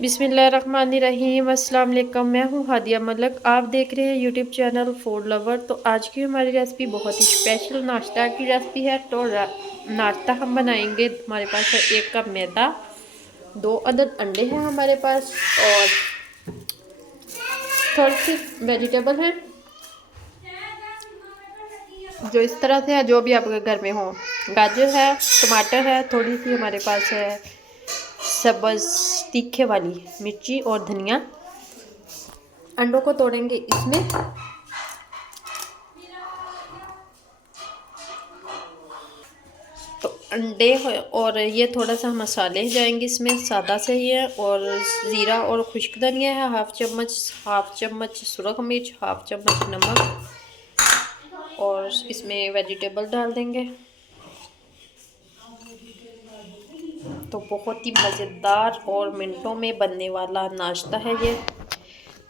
बिस्मिल्लाहिर्रहमानिर्रहीम। अस्सलाम वालेकुम। मैं हूँ हादिया मलिक, आप देख रहे हैं यूट्यूब चैनल फूड लवर। तो आज की हमारी रेसिपी बहुत ही स्पेशल नाश्ता की रेसिपी है। तो नाश्ता हम बनाएंगे। हमारे पास है 1 कप मैदा, 2 अदद अंडे हैं हमारे पास, और थोड़ी सी वेजिटेबल है जो इस तरह से है, जो भी आपके घर में हो। गाजर है, टमाटर है, थोड़ी सी हमारे पास है सब्ज़ तीखे वाली मिर्ची और धनिया। अंडों को तोड़ेंगे इसमें। तो अंडे और ये थोड़ा सा मसाले जाएंगे इसमें, सादा से ही है। और ज़ीरा और खुश्क धनिया है, हाफ चम्मच सुरख मिर्च, हाफ चम्मच नमक, और इसमें वेजिटेबल डाल देंगे। तो बहुत ही मज़ेदार और मिनटों में बनने वाला नाश्ता है ये।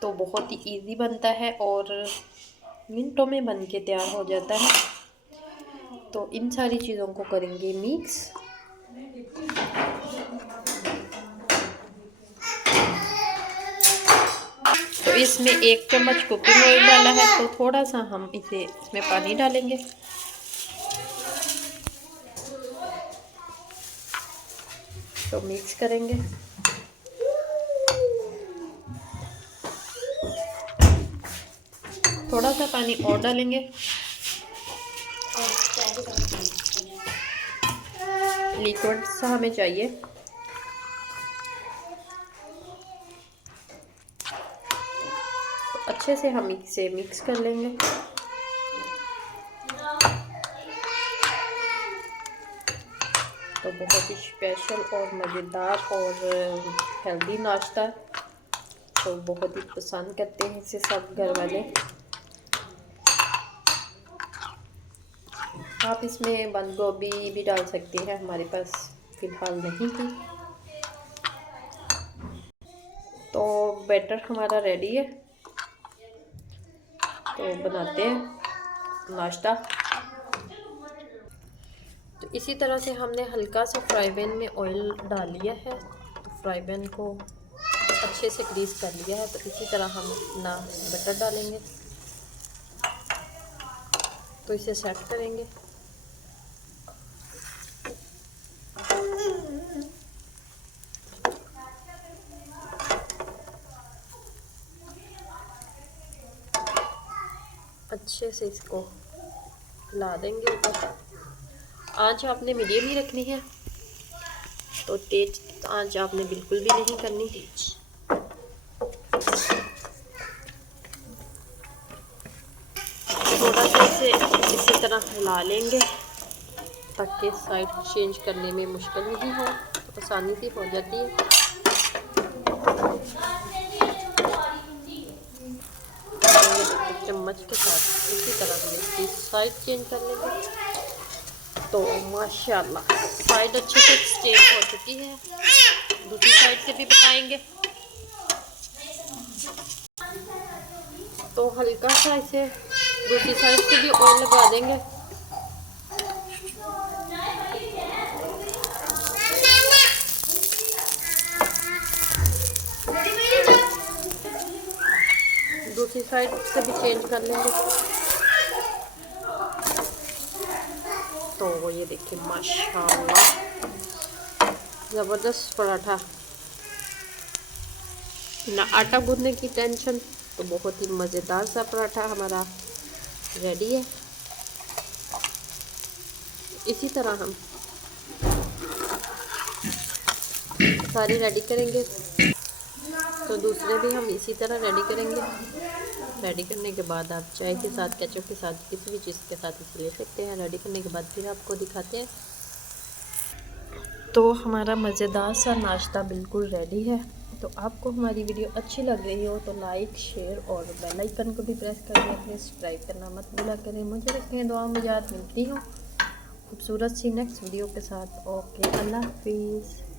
तो बहुत ही इजी बनता है और मिनटों में बन के तैयार हो जाता है। तो इन सारी चीज़ों को करेंगे मिक्स। तो इसमें 1 चम्मच कुकिंग ऑयल डाला है, तो थोड़ा सा हम इसमें पानी डालेंगे। तो मिक्स करेंगे। थोड़ा सा पानी और डालेंगे। लिक्विड सा हमें चाहिए। तो अच्छे से हम इसे मिक्स कर लेंगे। तो बहुत ही स्पेशल और मज़ेदार और हेल्दी नाश्ता, तो बहुत ही पसंद करते हैं इसे सब घर वाले। आप इसमें बंद गोभी भी डाल सकते हैं, हमारे पास फ़िलहाल नहीं थी। तो बैटर हमारा रेडी है। तो बनाते हैं नाश्ता। तो इसी तरह से हमने हल्का सा फ्राई पैन में ऑयल डाल लिया है। तो फ्राई पैन को अच्छे से ग्रीस कर लिया है। तो इसी तरह हम अपना बटर डालेंगे। तो इसे सेट करेंगे। अच्छे से इसको ला देंगे ऊपर। आंच आपने मीडियम ही रखनी है, तो तेज आंच आपने बिल्कुल भी नहीं करनी। थोड़ा सा इसे इसी तरह हिला लेंगे ताकि साइड चेंज करने में मुश्किल नहीं हो, तो आसानी से हो जाती है। चम्मच के साथ इसी तरह हम इसकी साइड चेंज कर लेंगे। तो माशाल्लाह साइड अच्छे से चेंज हो चुकी है। दूसरी साइड से भी पकाएंगे। तो हल्का सा इसे दूसरी साइड से भी ऑयल लगा देंगे। दूसरी साइड से भी चेंज कर लेंगे। तो ये देखिए माशाल्लाह ज़बरदस्त पराठा, ना आटा गूंदने की टेंशन। तो बहुत ही मज़ेदार सा पराठा हमारा रेडी है। इसी तरह हम सारी रेडी करेंगे। तो दूसरे भी हम इसी तरह रेडी करेंगे। रेडी करने के बाद आप चाय के साथ, केचप के साथ, किसी भी चीज़ के साथ इसे ले सकते हैं। रेडी करने के बाद फिर आपको दिखाते हैं। तो हमारा मज़ेदार सा नाश्ता बिल्कुल रेडी है। तो आपको हमारी वीडियो अच्छी लग रही हो तो लाइक, शेयर और बेल आइकन को भी प्रेस करके अपने सब्सक्राइब करना मत भूला करें। मुझे रखें दुआ में याद। मिलती हूँ खूबसूरत सी नेक्स्ट वीडियो के साथ। ओके, अल्लाह हाफिज़।